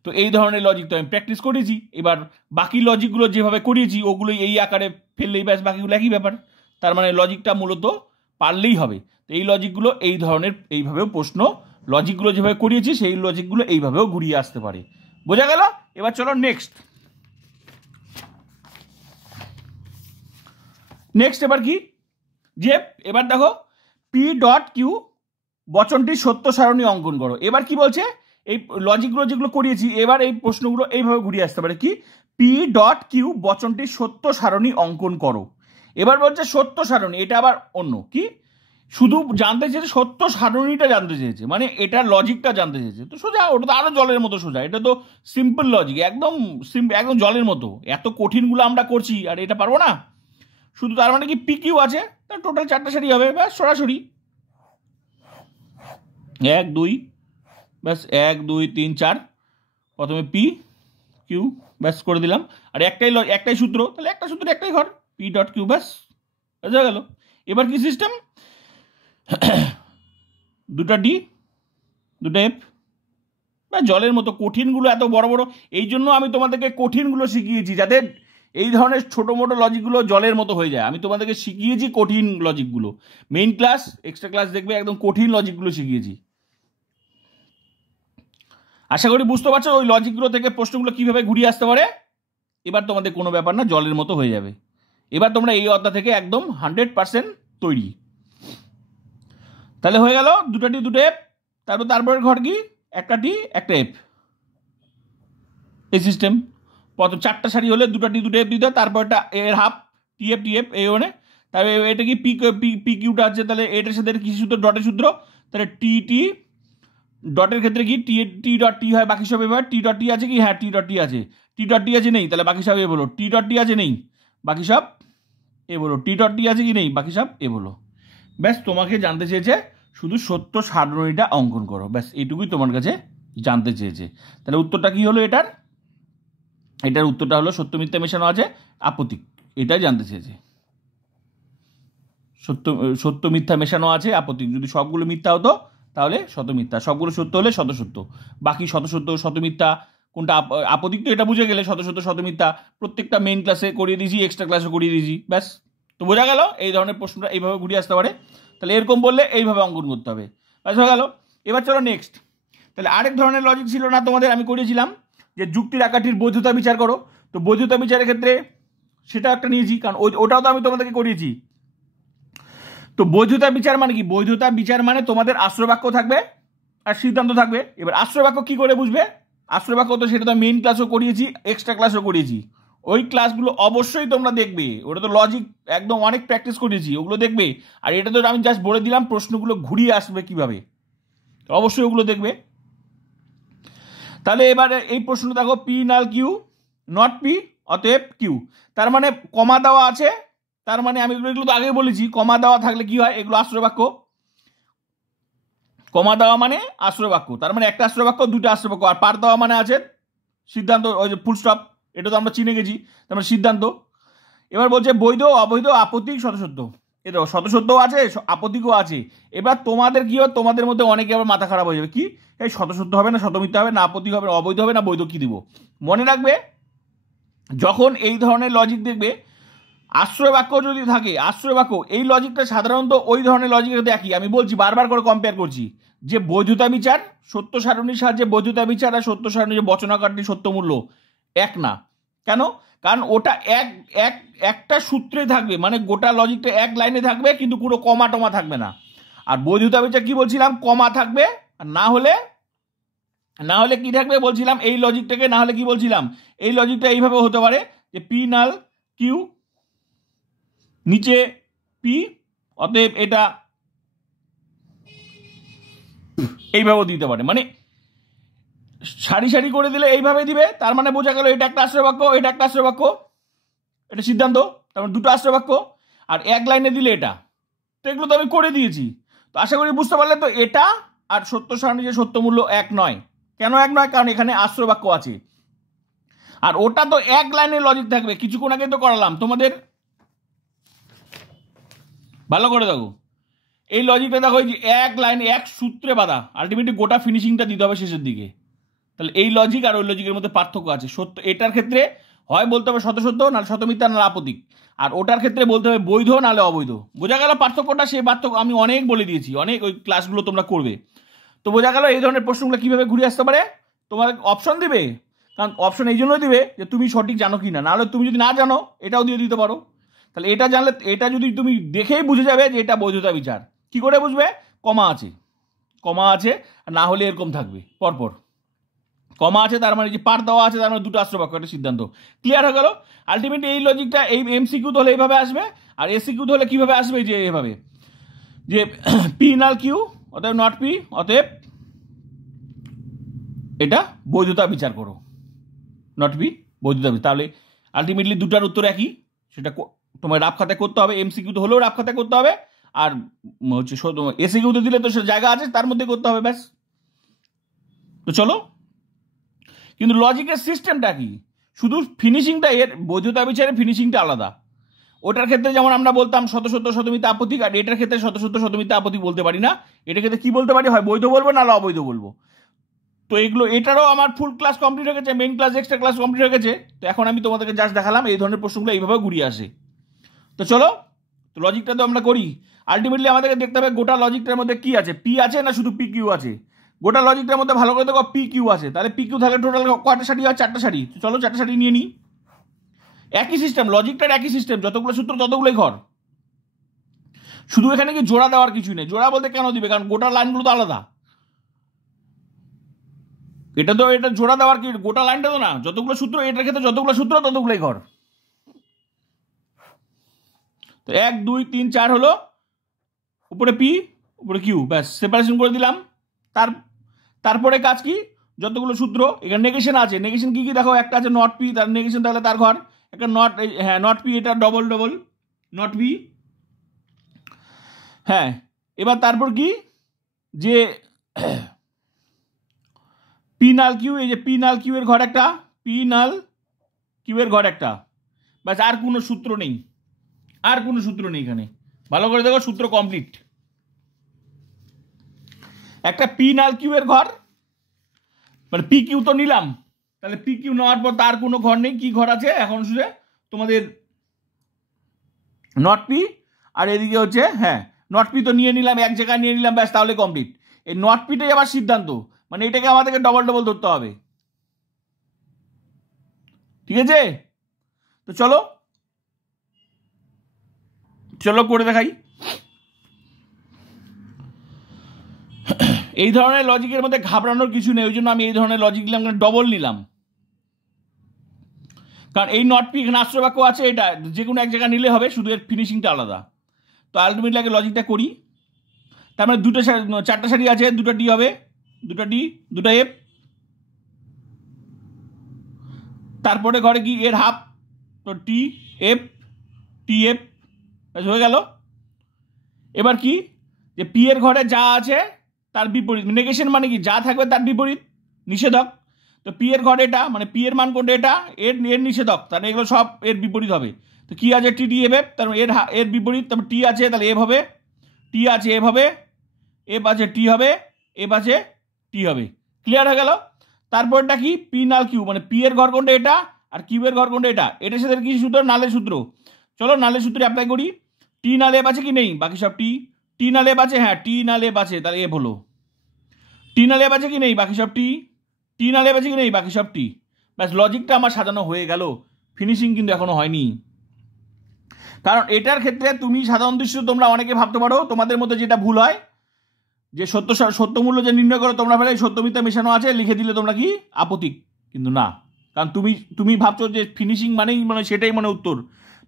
তো এই ধরনের লজিক তো আমি প্র্যাকটিস করেছি, এবার বাকি লজিকগুলো যেভাবে করিয়েছি ওগুলো এই আকারে ফেললেই ব্যাস, বাকিগুলো একই ব্যাপার। তার মানে লজিকটা মূলত পারলেই হবে। তো এই লজিকগুলো এই ধরনের এইভাবেও প্রশ্ন লজিকগুলো যেভাবে করিয়েছি সেই লজিকগুলো এইভাবেও ঘুরিয়ে আসতে পারে। বোঝা গেল? এবার চলো নেক্সট এবার কি, যে এবার দেখো পি ডট কিউ বচনটি সত্য সারণী অঙ্কন করো। এবার কি বলছে, এই লজিকগুলো যেগুলো করিয়েছি এবার এই প্রশ্নগুলো এইভাবে ঘুরিয়ে আসতে পারে কি, পি ডট কিউ বচনটি সত্য সারণী অঙ্কন করো। এবার বলছে সত্য সারণী, এটা আবার অন্য কি, শুধু জানতে চেয়েছে সত্য সারণীটা জানতে চেয়েছে, মানে এটার লজিকটা জানতে চেয়েছে। তো সোজা, ওটা তো আরো জলের মতো সোজা, এটা তো সিম্পল লজিক, একদম একদম জলের মতো। এত কঠিনগুলো আমরা করছি আর এটা পারবো না? শুধু তার মানে কি পি কিউ আছে, তার টোটাল 4টা সারি হবে, ব্যাস সরাসরি 1 2 ব্যাস 1 2 3 4, প্রথমে পি কিউ ব্যাস করে দিলাম। আর একটাই সূত্র, তাহলে একটা সূত্র একটাই ঘর, পি ডট কিউ, ব্যাস বোঝা গেল। এবার কি সিস্টেম, দুটা ডি দুটা এফ, বা জলের মতো। কঠিনগুলো এত বড় বড়, এই জন্য আমি তোমাদেরকে কঠিনগুলো শিখিয়েছি, যাতে এই ধরনের ছোটো মোটো লজিকগুলো জলের মতো হয়ে যায়। আমি তোমাদেরকে শিখিয়েছি কঠিন লজিকগুলো, মেইন ক্লাস এক্সট্রা ক্লাস দেখবে একদম কঠিন লজিকগুলো শিখিয়েছি। আশা করি বুঝতে পারছো ওই লজিকগুলো থেকে প্রশ্নগুলো কিভাবে ঘুরিয়ে আসতে পারে। এবার তোমাদের কোনো ব্যাপার না, জলের মতো হয়ে যাবে। এবার তোমরা এই অধ্যায় থেকে একদম 100% তৈরি। তাহলে হয়ে গেল দুটা টি দুটো এফ, তারপরের ঘর কি, একটা টি একটা এফ, এই সিস্টেম। প্রথম 4টা সারি হলে দুটা টি দুটো এফ দিতে হয়, তারপরটা এর হাফ টি এফ এই ওনে। তারপরে এটা কি পি কিউটা আছে, তাহলে এটার সাথে কি সূত্র, ডটের সূত্র। তাহলে টি ডটের ক্ষেত্রে কি টি ডট টি হয়, বাকি সব এবার টি ডট টি আছে কি, হ্যাঁ টি ডট টি আছে। টি ডট টি আছে নেই, তাহলে বাকি সব এ বলো। টি ডট টি আছে নেই, বাকি সব এ বলো। টি ডট টি আছে কি নেই, বাকি সব এ বলো। ব্যাস তোমাকে জানতে চেয়েছে শুধু সত্য সারণীটা অঙ্কন করো, ব্যাস এইটুকুই তোমার কাছে জানতে চেয়েছে। তাহলে উত্তরটা কি হলো, এটার উত্তরটা হলো সত্য মিথ্যা মেশানো আছে আপতিক, এটাই জানতে চেয়েছে। সত্য মিথ্যা মেশানো আছে আপতিক, যদি সবগুলো মিথ্যা হতো তাহলে শত মিথ্যা, সবগুলো সত্য হলে শত সত্য, বাকি শত সত্য শত মিথ্যা কোনটা আপতিক, তো এটা বুঝে গেলে শত সত্য শত মিথ্যা প্রত্যেকটা মেইন ক্লাসে করিয়ে দিয়েছি, এক্সট্রা ক্লাসে করিয়ে দিয়েছি, ব্যাস। তো বোঝা গেল এই ধরনের প্রশ্নটা এইভাবে ঘুরিয়ে আসতে পারে। তাহলে এরকম বললে এইভাবে অঙ্কন করতে হবে, ব্যাস হয়ে গেল। এবার চলো নেক্সট। তাহলে আরেক ধরনের লজিক ছিল না তোমাদের, আমি করিয়েছিলাম যে যুক্তির আকারটির বৈধতা বিচার করো। তো বৈধতা বিচারের ক্ষেত্রে সেটা একটা নিয়েছি, কারণ ওটাও তো আমি তোমাদেরকে করিয়েছি। তো বৈধতা বিচার মানে কি, বৈধতা বিচার মানে তোমাদের আশ্রয় বাক্য থাকবে আর সিদ্ধান্ত থাকবে। এবার আশ্রয় বাক্য কি করে বুঝবে, আশ্রয় বাক্য তো সেটা তো মেইন ক্লাসও করিয়েছি, এক্সট্রা ক্লাসও করিয়েছি। ওই ক্লাসগুলো অবশ্যই তোমরা দেখবে, ওটা তো লজিক একদম অনেক প্র্যাকটিস করেছি, ওগুলো দেখবে। আর এটা তো আমি জাস্ট বলে দিলাম প্রশ্নগুলো ঘুরিয়ে আসবে কিভাবে, অবশ্যই ওগুলো দেখবে। তাহলে এবারে এই প্রশ্ন দেখো, P null Q not P অতএব কিউ, তার মানে কমা দেওয়া আছে, তার মানে আমি এগুলো তো আগে বলেছি, কমা দেওয়া থাকলে কি হয়, এগুলো আশ্রয় বাক্য। কমা দেওয়া মানে আশ্রয় বাক্য, তার মানে একটা আশ্রয় বাক্য দুটো আশ্রয় বাক্য। আর পার দেওয়া মানে আছে সিদ্ধান্ত, ওই যে ফুল স্টপ, এটা তো আমরা চিনে গেছি, তার মানে সিদ্ধান্ত। এবার বলছে বৈধ অবৈধ আপত্তিক শতসত্য, এটা শতসত্যও আছে আপত্তিকও আছে। এবার তোমাদের কি হবে, তোমাদের মধ্যে অনেকে আবার মাথা খারাপ হয়ে যাবে, কি এই শতসত্য হবে না শতমিথ্যা হবে না আপত্তিক হবে না অবৈধ হবে না বৈধ, কি দিব। মনে রাখবে যখন এই ধরনের লজিক দেখবে, আশ্রয় বাক্য যদি থাকে, আশ্রয় বাক্য এই লজিকটা সাধারণত ওই ধরনের লজিকের সাথে একই। আমি বলছি বারবার করে কম্পেয়ার করছি, যে বৈধতা বিচার সত্য সারণীর সাহায্যে বৈধতা বিচার আর সত্য সারণীর যে বচনাকারটি সত্য মূল্য এক না। কেন, কারণ ওটা একটা সূত্রে থাকবে, মানে গোটা লজিকটা এক লাইনে থাকবে, কিন্তু পুরো কমা টমা থাকবে না। আর বৈধতা বিচার কি বলছিলাম, কমা থাকবে, আর না হলে কি থাকবে বলছিলাম, এই লজিকটাকে না হলে কি বলছিলাম, এই লজিকটা এইভাবে হতে পারে যে পি নাল কিউ নিচে পি অতএব এটা এইভাবে দিতে পারে, মানে সারি সারি করে দিলে এইভাবে দিবে, তার মানে বোঝা গেল এটা একটা আশ্রয় বাক্য, এটা একটা আশ্রয় বাক্য, এটা সিদ্ধান্ত, তারপর দুটো আশ্রয় বাক্য। আর এক লাইনে দিলে এটা, তো এগুলো তো আমি করে দিয়েছি। তো আশা করি বুঝতে পারলে। তো এটা আর সত্য সারণী যে সত্য মূল্য এক নয়, কেন এক নয়, কারণ এখানে আশ্রয় বাক্য আছে। আর ওটা তো এক লাইনের লজিক থাকবে, কিছুক্ষণ আগে তো করালাম তোমাদের, ভালো করে দেখো এই লজিকটা দেখো, যে এক লাইনে এক সূত্রে বাঁধা, আলটিমেটলি গোটা ফিনিশিংটা দিতে হবে শেষের দিকে। তাহলে এই লজিক আর ওই লজিকের মধ্যে পার্থক্য আছে। সত্য এটার ক্ষেত্রে হয় বলতে হবে শত সত্য, নাহলে শতমিথ্যা, নাহলে আপত্তিক। আর ওটার ক্ষেত্রে বলতে হবে বৈধ নাহলে অবৈধ। বোঝা গেল পার্থক্যটা? সেই পার্থক্য আমি অনেক বলে দিয়েছি, অনেক ওই ক্লাসগুলো তোমরা করবে। তো বোঝা গেল এই ধরনের প্রশ্নগুলো কীভাবে ঘুরে আসতে পারে। তোমার অপশন দিবে, কারণ অপশন এই জন্যই দিবে যে তুমি সঠিক জানো কি না, নাহলে তুমি যদি না জানো এটাও দিয়ে দিতে পারো। তাহলে এটা জানলে, এটা যদি তুমি দেখেই বুঝে যাবে যে এটা বৈধতা বিচার। কি করে বুঝবে? কমা আছে, কমা আছে, না হলে এরকম থাকবে পরপর। কমা আছে তার মানে যে পার দেওয়া আছে, তার মানে দুটো আশ্রবাক্য, একটা সিদ্ধান্ত। ক্লিয়ার হয়ে গেল? আলটিমেটলি এই লজিকটা এই এমসিকিউ হলে এইভাবে আসবে, আর এসিকিউ হলে কিভাবে আসবে, যে এভাবে, যে পি নাল কিউ অতএব নট পি, অতএব এটা বৈধতা বিচার করো, নট পি বৈধতা বিচার। তাহলে আলটিমেটলি দুটার উত্তর একই, সেটা তোমার রাফ খাতায় করতে হবে। এমসিকিউ তো হলেও রাফ খাতায় করতে হবে, আর হচ্ছে এসিকিউতে দিলে তো সে জায়গা আছে তার মধ্যে করতে হবে, ব্যাস। তো চলো, কিন্তু লজিকের সিস্টেমটা কি? শুধু ফিনিশিংটা, এর বৈধতা বিচারে ফিনিশিংটা আলাদা। ওটার ক্ষেত্রে যেমন আমরা বলতাম শত সত্য শতমিথ্যা আপত্তিক, আর এটার ক্ষেত্রে শত সত্য শতমিথ্যা আপত্তিক বলতে পারি না। এটার ক্ষেত্রে কি বলতে পারি? হয় বৈধ বলবো, নাহলে অবৈধ বলবো। তো এগুলো, এটারও আমার ফুল ক্লাস কমপ্লিট হয়ে গেছে, main class extra class complete হয়ে গেছে। তো এখন আমি তোমাদেরকে জাস্ট দেখালাম এই ধরনের প্রশ্নগুলো এইভাবে ঘুরিয়ে আসে। তো চলো, তো লজিকটা তো আমরা করি। আলটিমেটলি আমাদেরকে দেখতে হবে গোটা লজিকটার মধ্যে কি আছে, পি আছে না শুধু পি কিউ আছে। গোটা লজিকটার মধ্যে ভালো করে দেখো পি কিউ আছে, তাহলে পি কিউ থাকলে টোটাল কয়টা সারি হয়? 4টা সারি। চলো 4টা সারি নিয়ে নিই। একই সিস্টেম, লজিকটার একই সিস্টেম, যতগুলো সূত্র ততগুলোই ঘর। শুধু এখানে কি জোড়া দেওয়ার কিছু নেই। জোড়া বলতে কেন দিবে? কারণ গোটা লাইনগুলো তো আলাদা। এটা তো, এটা জোড়া দেওয়ার কি, গোটা লাইনটা তো না, যতগুলো সূত্র, এটার ক্ষেত্রে যতগুলো সূত্র ততগুলোই ঘর। তো 1 2 3 4 হলো, উপরে পি উপরে কিউ, ব্যাস সেপারেশন করে দিলাম। তারপরে কাজ কি? যতগুলো সূত্র, এখানে নেগেশন আছে। নেগেশন কি কি দেখো, একটা আছে নট পি, তার নেগেশন তাহলে তার ঘর। একটা নট, হ্যাঁ নট পি, এটা ডবল ডবল নট পি। হ্যাঁ, এবার তারপর কি, যে পি নাল কিউ, এই যে পি নাল কিউ এর ঘর একটা, পি নাল কিউ এর ঘর একটা, ব্যাস। আর কোনো সূত্র নেই, আর কোনো সূত্র নেই এখানে। ভালো করে দেখো, সূত্র কমপ্লিট। একটা পি নাল কিউ এর ঘর, মানে পি কিউ তো নিলাম, তাহলে পি কিউ নেওয়ার পর তার কোনো ঘর নেই। কি ঘর আছে এখন? শুধু তোমাদের নট পি, আর এদিকে হচ্ছে, হ্যাঁ নট পি তো নিয়ে নিলাম, এক জায়গায় নিয়ে নিলাম, ব্যাস তাহলে কমপ্লিট। এই নট পিটাই আবার সিদ্ধান্ত, মানে এটাকে আমাদেরকে ডবল ডবল ধরতে হবে। ঠিক আছে? তো চলো চলো করে দেখাই। এই ধরনের লজিকের মধ্যে ঘাবড়ানোর কিছু নেই, ওই জন্য আমি এই ধরনের লজিক নিলাম, ডবল নিলাম। কারণ এই নট পি এখানে আশ্রয় বাক্য আছে, এটা যে কোনো এক জায়গায় নিলে হবে, শুধু এর ফিনিশিংটা আলাদা। তো আলটিমেটলি আগে লজিকটা করি। তার মানে 4টা সারি আছে, 2টা ডি হবে, 2টা ডি 2টা এফ, তারপরে ঘরে কি এর হাফ, তো টি এফ টি এফ, হয়ে গেল। এবার কি, যে পি এর ঘরে যা আছে তার বিপরীত, নেগেশন মানে কি, যা থাকবে তার বিপরীত, নিষেধক। তো পি এর ঘরে এটা, মানে পি এর মান কোনটা, এটা এর নিষেধক, তাহলে এগুলো সব এর বিপরীত হবে। তো কি আছে? টি ডি এফ এফ, তার এর বিপরীত। তারপর টি আছে, তাহলে এফ হবে, টি আছে এফ হবে, এফ আছে টি হবে, এফ আছে টি হবে। ক্লিয়ার হয়ে গেল? তারপরটা কি, পি নাল কিউ, মানে পি এর ঘর কোনটা এটা, আর কিউ এর ঘর কোনটা এটা। এটার সাথে কি সূত্র? নালের সূত্র। চলো নালের সূত্রে অ্যাপ্লাই করি। টি নাল এফ আছে কি নেই? বাকি সব টি। টি নাল এফ আছে, হ্যাঁ টি নাল এফ আছে, তাহলে এফ হলো। টি নাল এফ আছে কি নেই? বাকি সব টি। টি নাল এফ আছে কি নেই? বাকি সব টি। ব্যাস, লজিকটা আমার সাজানো হয়ে গেল। ফিনিশিং কিন্তু এখনো হয়নি, কারণ এটার ক্ষেত্রে তুমি সাধারণ দৃশ্য তোমরা অনেকে ভাবতে পারো, তোমাদের মধ্যে যেটা ভুল হয়, যে সত্য মূল্য যে নির্ণয় করো তোমরা ফেলে সত্য মিথ্যা মেশানো আছে, লিখে দিলে তোমরা কি আপত্তিক, কিন্তু না। কারণ তুমি ভাবছো যে ফিনিশিং মানেই মানে সেটাই মানে উত্তর।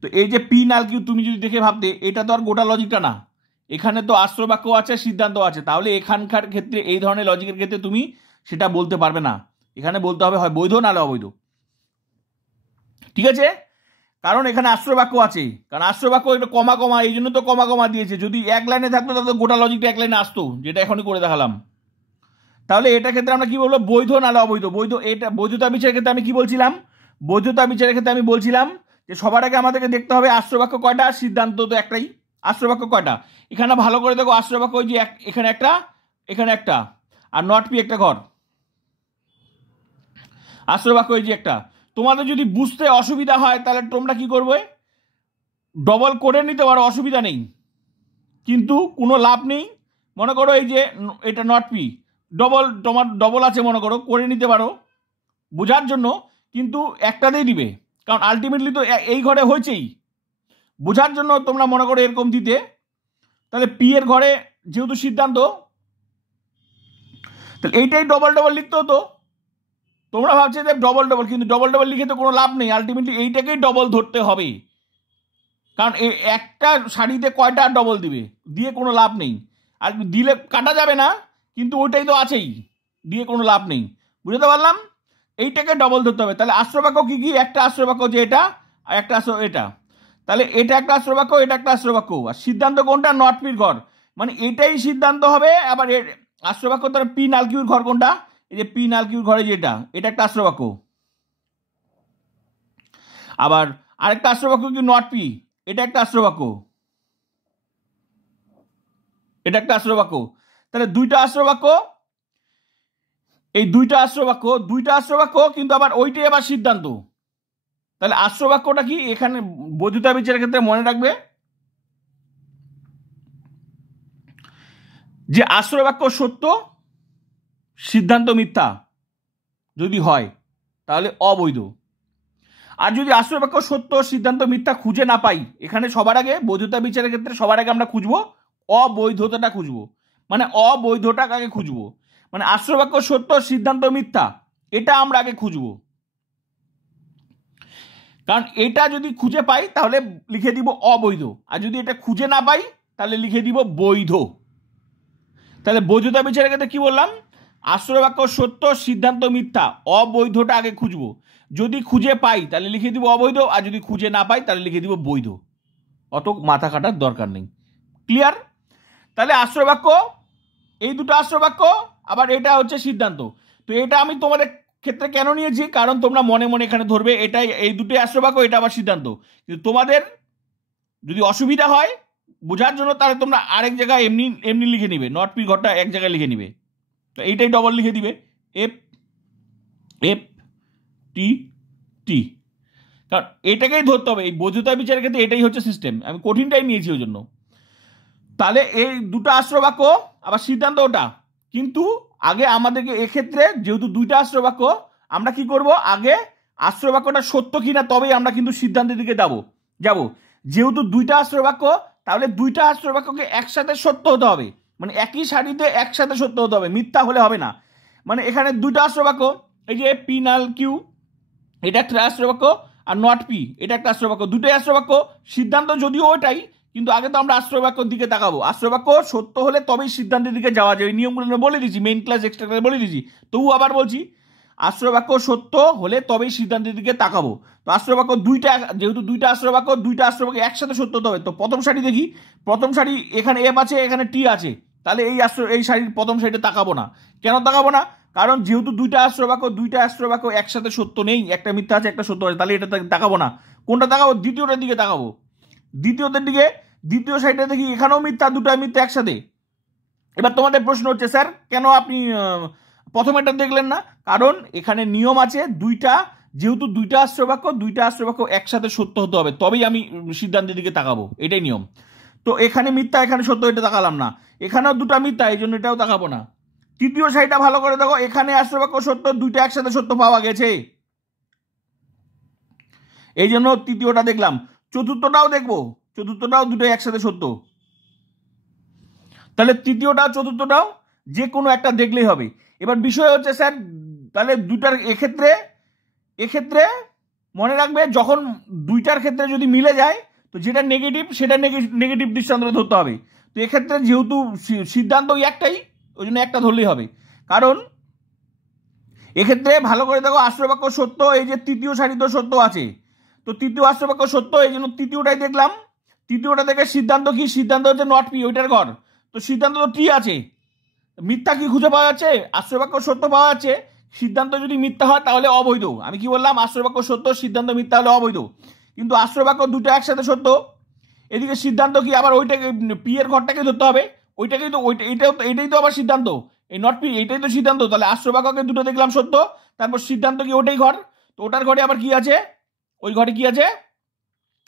তো এই যে পি নাল কিউ তুমি যদি দেখে ভাবতে, এটা তো আর গোটা লজিকটা না, এখানে তো আশ্রয় বাক্য আছে, সিদ্ধান্ত আছে। তাহলে এখানকার ক্ষেত্রে, এই ধরনের লজিকের ক্ষেত্রে তুমি সেটা বলতে পারবে না। এখানে বলতে হবে হয় বৈধ নাহলে অবৈধ। ঠিক আছে? কারণ এখানে আশ্রয় বাক্য আছে, কারণ আশ্রয় বাক্য এটা কমা কমা, এই জন্য তো কমা কমা দিয়েছে। যদি এক লাইনে থাকতো তাহলে গোটা লজিকটা এক লাইনে আসতো, যেটা এখনই করে দেখালাম। তাহলে এটার ক্ষেত্রে আমরা কি বলবো? বৈধ নাহলে অবৈধ। বৈধ, এটা বৈধতা বিচারের ক্ষেত্রে আমি কি বলছিলাম? বৈধতা বিচারের ক্ষেত্রে আমি বলছিলাম যে সবার আগে আমাদেরকে দেখতে হবে আশ্রয় বাক্য কয়টা, সিদ্ধান্ত তো একটাই। আশ্রয় বাক্য কয়টা? এখানে ভালো করে দেখো, আশ্রয় বাক্য ওই যে এখানে একটা, এখানে একটা, আর নট পি একটা ঘর। আশ্রয় বাক্য এই যে একটা। তোমাদের যদি বুঝতে অসুবিধা হয় তাহলে তোমরা কি করবে, ডবল করে নিতে পারো, অসুবিধা নেই, কিন্তু কোনো লাভ নেই। মনে করো এই যে এটা নট পি, ডবল তোমার ডবল আছে, মনে করো করে নিতে পারো বোঝার জন্য, কিন্তু একটাতেই দিবে, কারণ আলটিমেটলি তো এই ঘরে হয়েছেই। বোঝার জন্য তোমরা মনে করো এরকম দিতে, তাহলে পি এর ঘরে যেহেতু সিদ্ধান্ত, তাহলে এইটাই ডবল ডবল লিখতে হতো। তোমরা ভাবছো যে ডবল ডবল, কিন্তু ডবল ডবল লিখে তো কোনো লাভ নেই, আলটিমেটলি এইটাকেই ডবল ধরতে হবে, কারণ একটা শাড়িতে কয়টা ডবল দিবে, দিয়ে কোনো লাভ নেই। আর দিলে কাটা যাবে না, কিন্তু ওইটাই তো আছেই, দিয়ে কোনো লাভ নেই। বুঝতে পারলাম? এইটাকে ডবল ধরতে হবে। তাহলে আশ্রবাক্য কি কি? একটা আশ্রবাক্য যে এটা, আর একটা এটা, তাহলে এটা একটা আশ্রবাক্য, এটা একটা আশ্রবাক্য। আর সিদ্ধান্ত কোনটা? নট পির ঘর, মানে এটাই সিদ্ধান্ত হবে। আবার আশ্রবাক্য তার পি নাল কিউর ঘর কোনটা? এই যে পি নাল কিউর ঘরে যেটা, এটা একটা আশ্রবাক্য। আবার আরেকটা আশ্রবাক্য কি? নট পি, এটা একটা আশ্রবাক্য, এটা একটা আশ্রবাক্য। তাহলে দুইটা আশ্রবাক্য, এই দুইটা আশ্রবাক্য, কিন্তু আবার ওইটাই আবার সিদ্ধান্ত। তাহলে আশ্রবাক্যটা কি? এখানে বৈধতা বিচারের ক্ষেত্রে মনে রাখবে যে আশ্রবাক্য সত্য, সিদ্ধান্ত মিথ্যা যদি হয় তাহলে অবৈধ। আর যদি আশ্রবাক্য সত্য, সিদ্ধান্ত মিথ্যা খুঁজে না পাই, এখানে সবার আগে বৈধতা বিচারের ক্ষেত্রে সবার আগে আমরা খুঁজবো অবৈধতাটা খুঁজবো, মানে অবৈধটাকে আগে খুঁজবো। মানে আশ্রবাক্য সত্য, সিদ্ধান্ত মিথ্যা, এটা আমরা আগে খুঁজবো, কারণ এটা যদি খুঁজে পাই তাহলে লিখে দিব অবৈধ, আর যদি এটা খুঁজে না পাই তাহলে লিখে দিব বৈধ। তাহলে বৈধতা বিচারের ক্ষেত্রে কি বললাম? আশ্রবাক্য সত্য, সিদ্ধান্ত মিথ্যা, অবৈধটা আগে খুঁজবো। যদি খুঁজে পাই তাহলে লিখে দিব অবৈধ, আর যদি খুঁজে না পাই তাহলে লিখে দিব বৈধ। অত মাথা কাটার দরকার নেই। ক্লিয়ার? তাহলে আশ্রবাক্য এই দুটো আশ্রবাক্য, আবার এটা হচ্ছে সিদ্ধান্ত। তো এটা আমি তোমাদের ক্ষেত্রে কেন নিয়েছি, কারণ তোমরা মনে মনে এখানে ধরবে এটাই, এই দুটোই আশ্রবাক্য, এটা আবার সিদ্ধান্ত। কিন্তু তোমাদের যদি অসুবিধা হয় বোঝার জন্য, তাহলে তোমরা আরেক জায়গায় এমনি এমনি লিখে নিবে, নট পি ঘরটা এক জায়গায় লিখে নিবে, তো এইটাই ডবল লিখে দিবে, এফ এফ টি টি, কারণ এটাকেই ধরতে হবে। এই বৈধতা বিচারের ক্ষেত্রে এটাই হচ্ছে সিস্টেম, আমি কঠিনটাই নিয়েছি ওই জন্য। তাহলে এই দুটো আশ্রবাক্য, আবার সিদ্ধান্ত ওটা, কিন্তু আগে আমাদেরকে এক্ষেত্রে যেহেতু দুইটা আশ্রবাক্য, আমরা কি করব, আগে আশ্রবাক্যটা সত্য কিনা তবেই আমরা কিন্তু সিদ্ধান্তের দিকে যাব। যেহেতু দুইটা আশ্রবাক্য, তাহলে দুইটা আশ্রবাক্যকে একসাথে সত্য হতে হবে, মানে একই সারিতে একসাথে সত্য হতে হবে, মিথ্যা হলে হবে না। মানে এখানে দুইটা আশ্রবাক্য, এই যে পি নাল কিউ এটা একটা আশ্রবাক্য, আর নট পি এটা একটা আশ্রবাক্য, দুটোই আশ্রবাক্য। সিদ্ধান্ত যদিও ওইটাই, কিন্তু আগে তো আমরা আশ্রবাক্যর দিকে তাকাবো। আশ্রবাক্য সত্য হলে তবেই সিদ্ধান্তের দিকে যাওয়া যায়, এই নিয়মগুলো বলে দিয়েছি, মেইন ক্লাস এক্সট্রা ক্লাস বলে দিয়েছি, তবু আবার বলছি, আশ্রবাক্য সত্য হলে তবেই সিদ্ধান্তের দিকে তাকাবো। তো আশ্রবাক্য দুইটা, যেহেতু দুইটা আশ্রবাক্য একসাথে সত্য হতে হবে। তো প্রথম সারি দেখি, প্রথম সারি এখানে এফ আছে, এখানে টি আছে, তাহলে এই সারির প্রথম সারিতে তাকাবো না। কেন তাকাবো না? কারণ যেহেতু দুইটা আশ্রবাক্য একসাথে সত্য নেই, একটা মিথ্যা আছে একটা সত্য আছে, তাহলে এটা তাকাবো না। কোনটা তাকাবো? দ্বিতীয়টার দিকে তাকাবো। দ্বিতীয়টার দিকে, দ্বিতীয় সাইডে দেখি এখানেও মিথ্যা, দুটা মিথ্যা একসাথে। এবার তোমাদের প্রশ্ন হচ্ছে, স্যার কেন আপনি প্রথম এটা দেখলেন না? কারণ এখানে নিয়ম আছে, যেহেতু দুইটা আশ্রবাক্য একসাথে সত্য হতে হবে, তবেই আমি সিদ্ধান্তের দিকে তাকাবো, এটাই নিয়ম। তো এখানে মিথ্যা, এখানে সত্য, এটা তাকালাম না। এখানেও দুটা মিথ্যা, এই জন্য এটাও তাকাবো না। তৃতীয় সাইডটা ভালো করে দেখো, এখানে আশ্রবাক্য সত্য, দুইটা একসাথে সত্য পাওয়া গেছে, এই জন্য তৃতীয়টা দেখলাম। চতুর্থটাও দেখবো, চতুর্থটাও দুটোই একসাথে সত্য। তাহলে তৃতীয়টাও চতুর্থটাও যে কোনো একটা দেখলেই হবে। এবার বিষয় হচ্ছে, স্যার তাহলে দুটার এক্ষেত্রে মনে রাখবে, যখন দুইটার ক্ষেত্রে যদি মিলে যায়, তো যেটা নেগেটিভ সেটা নেগেটিভ দৃষ্টান্ত ধরতে হবে। তো এক্ষেত্রে যেহেতু সিদ্ধান্ত ওই একটাই, ওই জন্য একটা ধরলেই হবে। কারণ এক্ষেত্রে ভালো করে দেখো, আশ্রবাক্য সত্য, এই যে তৃতীয় সারিতে সত্য আছে, তো তৃতীয় আশ্রবাক্য সত্য, এই জন্য তৃতীয়টাই দেখলাম। তৃতীয়টা থেকে সিদ্ধান্ত কি? সিদ্ধান্ত হচ্ছে নট পি, ওইটার ঘর, তো সিদ্ধান্ত তো টি আছে। মিথ্যা কি খুঁজে পাওয়া যাচ্ছে? আশ্রবাক্য সত্য পাওয়া যাচ্ছে। সিদ্ধান্ত যদি মিথ্যা হয় তাহলে অবৈধ। আমি কি বললাম? আশ্রবাক্য সত্য, সিদ্ধান্ত মিথ্যা হলে অবৈধ। কিন্তু আশ্রবাক্য দুটো একসাথে সত্য, এদিকে সিদ্ধান্ত কি? আবার ওইটাকে পি এর ঘরটাকে ধরতে হবে, ওইটাকেই তো এটাই তো আবার সিদ্ধান্ত, এই নট পি এটাই তো সিদ্ধান্ত। তাহলে আশ্রবাক্যকে দুটো দেখলাম সত্য, তারপর সিদ্ধান্ত কি? ওটাই ঘর, তো ওটার ঘরে আবার কি আছে, ওই ঘরে কি আছে,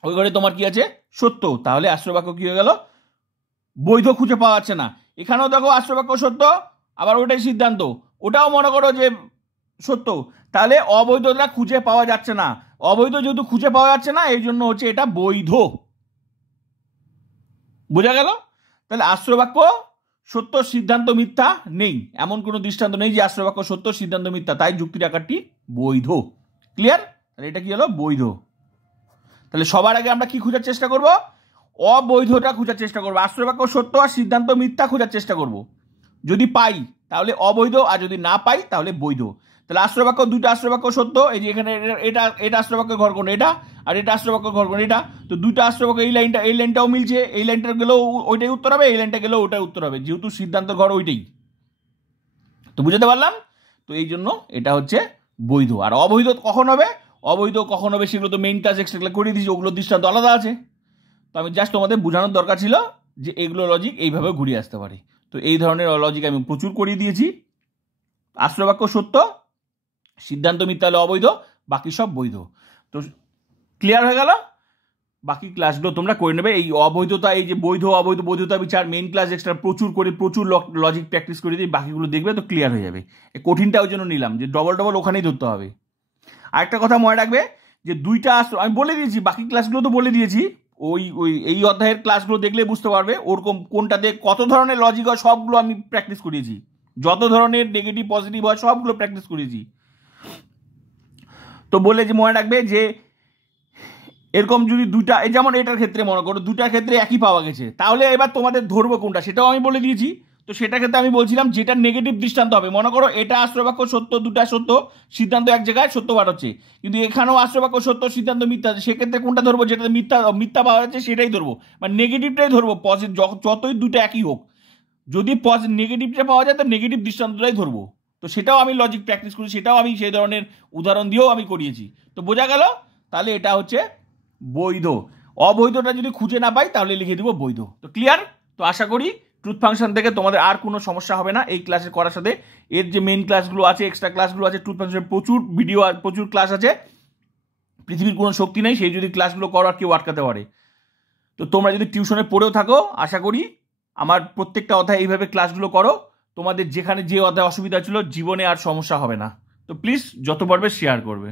ওই ঘরে তোমার কি আছে, সত্য। তাহলে আশ্রয় বাক্য কি হয়ে গেল, বৈধ খুঁজে পাওয়া যাচ্ছে না। এখানেও দেখো আশ্রয় বাক্য সত্য, আবার ওটাই সিদ্ধান্ত, ওটাও মনে করো যে সত্য, তাহলে অবৈধটা খুঁজে পাওয়া যাচ্ছে না। অবৈধ যেহেতু খুঁজে পাওয়া যাচ্ছে না, এই জন্য হচ্ছে এটা বৈধ। বোঝা গেল? তাহলে আশ্রয় বাক্য সত্য সিদ্ধান্ত মিথ্যা নেই, এমন কোনো দৃষ্টান্ত নেই যে আশ্রয় বাক্য সত্য সিদ্ধান্ত মিথ্যা, তাই যুক্তির আকারটি বৈধ। ক্লিয়ার? তাহলে এটা কি হলো, বৈধ। তাহলে সবার আগে আমরা কি খোঁজার চেষ্টা করব, অবৈধটা খোঁজার চেষ্টা করবো। আশ্রয় বাক্য সত্য আর সিদ্ধান্ত মিথ্যা খোঁজার চেষ্টা করব। যদি পাই তাহলে অবৈধ, আর যদি না পাই তাহলে বৈধ। তাহলে আশ্রয় বাক্য, দুইটা আশ্রয় বাক্য সত্য, এই যে এখানে এটা এটা আশ্রয় বাক্য ঘর কোন এটা, আর এটা আশ্রয় বাক্য ঘর কোন এটা, তো দুইটা আশ্রয় বাক্য, এই লাইনটাও মিলছে, এই লাইনটা গেলেও ওইটাই উত্তর হবে, এই লাইনটা গেলেও ওটাই উত্তর হবে, যেহেতু সিদ্ধান্তের ঘর ওইটাই। তো বুঝতে পারলাম? তো এই জন্য এটা হচ্ছে বৈধ। আর অবৈধ কখন হবে, অবৈধ কখন হবে সেগুলো তো মেইন ক্লাস এক্সট্রা ক্লাস করে দিয়েছি, ওগুলো দৃষ্টান্ত আলাদা আছে। তো আমি জাস্ট তোমাদের বোঝানোর দরকার ছিল যে এগুলো লজিক এইভাবে ঘুরিয়ে আসতে পারে। তো এই ধরনের লজিক আমি প্রচুর করিয়ে দিয়েছি। আশ্রয় বাক্য সত্য, সিদ্ধান্ত মিথ্যা হলে অবৈধ, বাকি সব বৈধ। তো ক্লিয়ার হয়ে গেল? বাকি ক্লাসগুলো তোমরা করে নেবে। এই অবৈধতা, এই যে বৈধ অবৈধ বৈধতা বিচার মেইন ক্লাস এক্সট্রা প্রচুর করে, প্রচুর লজিক প্র্যাকটিস করে দিই, বাকিগুলো দেখবে তো ক্লিয়ার হয়ে যাবে। কঠিনটা ওই জন্য নিলাম যে ডবল ওখানেই ধরতে হবে। আরেকটা কথা মনে রাখবে যে দুইটা আমি বলে দিয়েছি, বাকি ক্লাসগুলো তো বলে দিয়েছি, ওই ওই এই অধ্যায়ের ক্লাসগুলো দেখলে বুঝতে পারবে ওরকম কোনটাতে কত ধরনের লজিক হয়, সবগুলো আমি প্র্যাকটিস করিয়েছি। যত ধরনের নেগেটিভ পজিটিভ হয় সবগুলো প্র্যাকটিস করিয়েছি। তো বলে যে মনে রাখবে যে এরকম যদি দুইটা, এই যেমন এটার ক্ষেত্রে মনে করো দুটার ক্ষেত্রে একই পাওয়া গেছে, তাহলে এবার তোমাদের ধরবো কোনটা সেটাও আমি বলে দিয়েছি। তো সেটার ক্ষেত্রে আমি বলছিলাম যেটা নেগেটিভ দৃষ্টান্ত হবে, মনে করো এটা আশ্রয় বাক্য সত্য, দুটা সত্য, সিদ্ধান্ত এক জায়গায় সত্য বার হচ্ছে, কিন্তু এখানেও আশ্রয় বাক্য সত্য সিদ্ধান্ত মিথ্যা, সেক্ষেত্রে কোনটা ধরবো, যেটাতে মিথ্যা পাওয়া যাচ্ছে সেটাই ধরবো, মানে নেগেটিভটাই ধরবো। পজিটিভ যতই দুটো একই হোক, যদি নেগেটিভটা পাওয়া যায় তো নেগেটিভ দৃষ্টান্তটাই ধরবো। তো সেটাও আমি লজিক প্র্যাকটিস করি, সেটাও আমি সেই ধরনের উদাহরণ দিয়েও আমি করিয়েছি। তো বোঝা গেল? তাহলে এটা হচ্ছে বৈধ। অবৈধটা যদি খুঁজে না পাই তাহলে লিখে দিব বৈধ। তো ক্লিয়ার? তো আশা করি ট্রুথ ফাংশন থেকে তোমাদের আর কোনো সমস্যা হবে না এই ক্লাসে করার সাথে। এর যে মেইন ক্লাসগুলো আছে, এক্সট্রা ক্লাসগুলো আছে, ট্রুথ ফাংশনের প্রচুর ভিডিও আর প্রচুর ক্লাস আছে, পৃথিবীর কোনো শক্তি নেই সেই যদি ক্লাসগুলো করো আর কেউ আটকাতে পারে। তো তোমরা যদি টিউশনে পড়েও থাকো, আশা করি আমার প্রত্যেকটা অধ্যায় এইভাবে ক্লাসগুলো করো, তোমাদের যেখানে যে অধ্যায় অসুবিধা ছিল জীবনে আর সমস্যা হবে না। তো প্লিজ যত পারবে শেয়ার করবে।